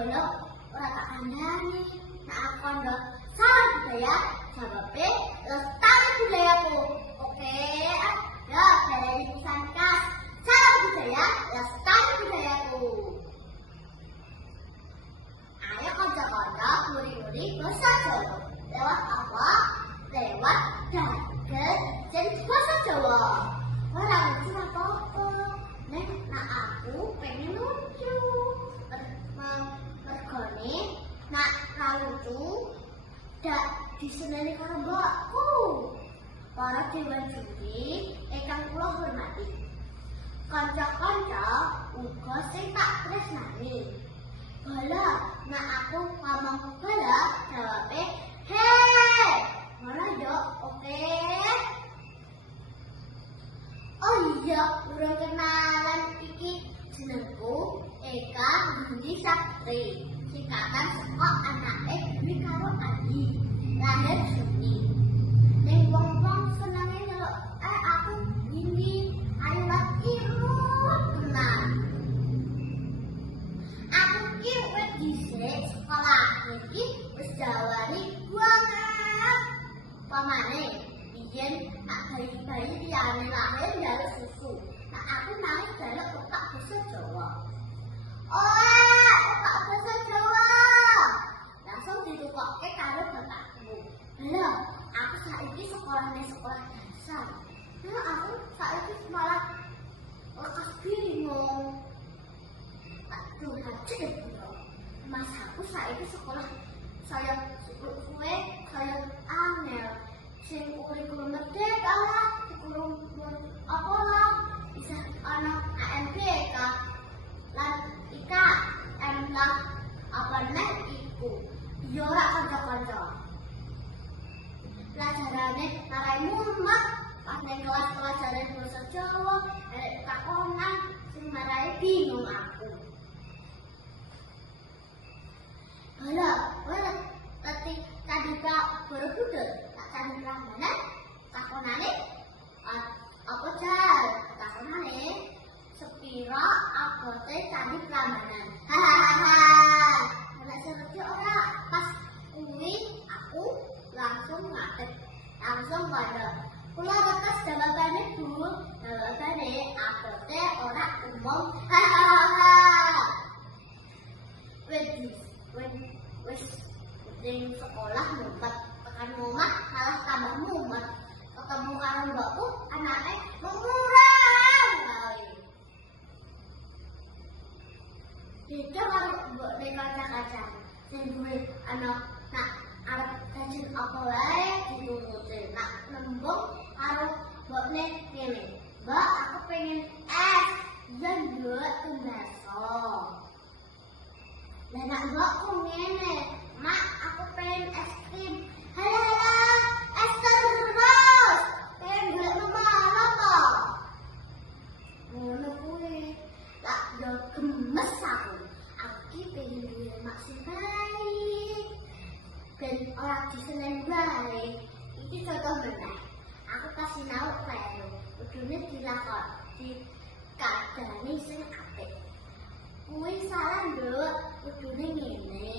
Kalau ora tak kandhani, nek aku kandha salah budaya, jawabe lestari budayaku. Oke, ya dari pesan kas. Salah budaya, lestari budayaku. Ayo kanca-kanca muri-muri basa Jawa. Lewat apa? Lewat dagel dan basa Jawa. Ora lucu apa-apa. Nek aku pengen lucu. Mergone nak lucu dak diseneni karo mbokku. Para dewan juri ingkang kula hormati. Kanca-kanca uga sing tak tresnani. Bala, nak aku ngomong bala, jawabe hei. Ngono yo, oke. Oh iya, urung kenalan iki jenengku Eka Budi Sakti. Singkatan saka anake Dwi karo Adi. Lahir Juni. Ning wong-wong senenge nyeluk aku ini ayo lagi tenang. Aku ki wis dhisik sekolah iki wis jawani banget. Pamane biyen tak bayi-bayi liyane lahir njaluk susu. Nah aku nang njaluk otak basa Jawa. Oh, otak basa Jawa. Langsung ditukokke karo bapakku. Lha, aku saiki sekolahne sekolah dasar. Nah aku saiki malah lekas bingung. Aduh, hajit. Mas aku saiki sekolah saya suwe saya angel. Sing kurikulum merdeka lah, kurikulum apa lah, bisa anak ANPK, lan IKA, lah apa nek iku, yora kanca-kanca. Pelajarane narai mumet, pas ning kelas pelajaran basa Jawa, arek takonan sing marai bingung aku. Wala, tadi Pak baru duduk. Candi Prambanan, takonane apa cal? Takonane sepira abote Candi Prambanan. Hahaha. Ora seperti ora pas kuwi aku langsung ngadeg, langsung ngadeg. Kula lekas jawabane Bu, jawabane abote ora umum. Hahaha. Wis ning sekolah mumet. Tekan omah malah tambah mumet. Ketemu karo mbokku anake mengurang kali. Beda karo mbok nek kaca-kaca. Sing duwe anak nak arep dadi apa wae dituruti. Nak nembung karo mbokne ngene. Mbak, aku pengen es. Ya nduk tumbaso. Lah nak mbokku ngene. Mak, aku pengen es krim. Halah, es terus. Pengen golek mana kok? Ngono kuwi. Tak yo gemes aku. Aku ki pengen duwe mak sing baik. Ben ora diseneni wae. Iki contoh meneh. Aku kasih nau kleru. Kudune dilakon, dikadani sing apik. Kuwi salah nduk, kudune ngene.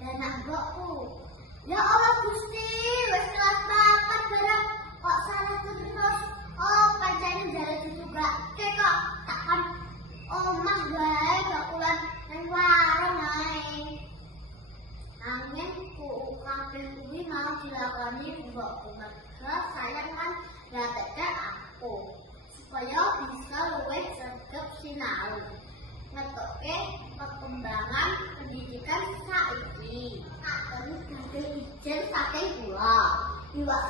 Dan mbokku, ya Allah Gusti, wis kelas 4 barang kok salah terus. Oh, pancene jalan juga. Kok takkan omah wae kok kulan nang warung ae. Angin ku kabeh kuwi mau dilakoni mbokku merga sayang kan gatek aku. Supaya bisa luwih sregep sinau. Ngetoke perkembangan pendidikan saiki. Tak terus ijen saking kula. Iwak